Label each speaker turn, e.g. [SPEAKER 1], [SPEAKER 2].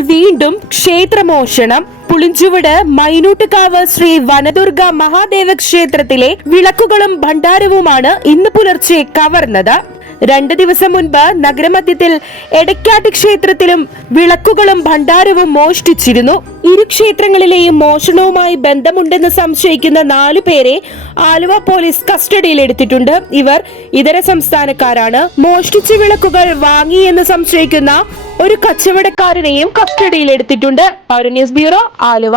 [SPEAKER 1] വീണ്ടും ക്ഷേത്രമോഷണം. പുളിഞ്ചുവട് മൈനൂട്ടുകാവ് ശ്രീ വനദുർഗ മഹാദേവ ക്ഷേത്രത്തിലെ വിളക്കുകളും ഭണ്ഡാരവുമാണ് ഇന്ന് പുലർച്ചെ കവർന്നത്. രണ്ട് ദിവസം മുൻപ് നഗരമധ്യത്തിൽ എടക്കാട്ട് ക്ഷേത്രത്തിലും വിളക്കുകളും ഭണ്ഡാരവും മോഷ്ടിച്ചിരുന്നു. ഇരു ക്ഷേത്രങ്ങളിലെയും മോഷണവുമായി ബന്ധമുണ്ടെന്ന് സംശയിക്കുന്ന നാലു പേരെ ആലുവ പോലീസ് കസ്റ്റഡിയിൽ കസ്റ്റഡിയിലെടുത്തിട്ടുണ്ട് ഇവർ ഇതര സംസ്ഥാനക്കാരാണ്. മോഷ്ടിച്ച വിളക്കുകൾ വാങ്ങിയെന്ന് സംശയിക്കുന്ന ഒരു കച്ചവടക്കാരനെയും കസ്റ്റഡിയിൽ കസ്റ്റഡിയിലെടുത്തിട്ടുണ്ട് Paura news bureau Aluva.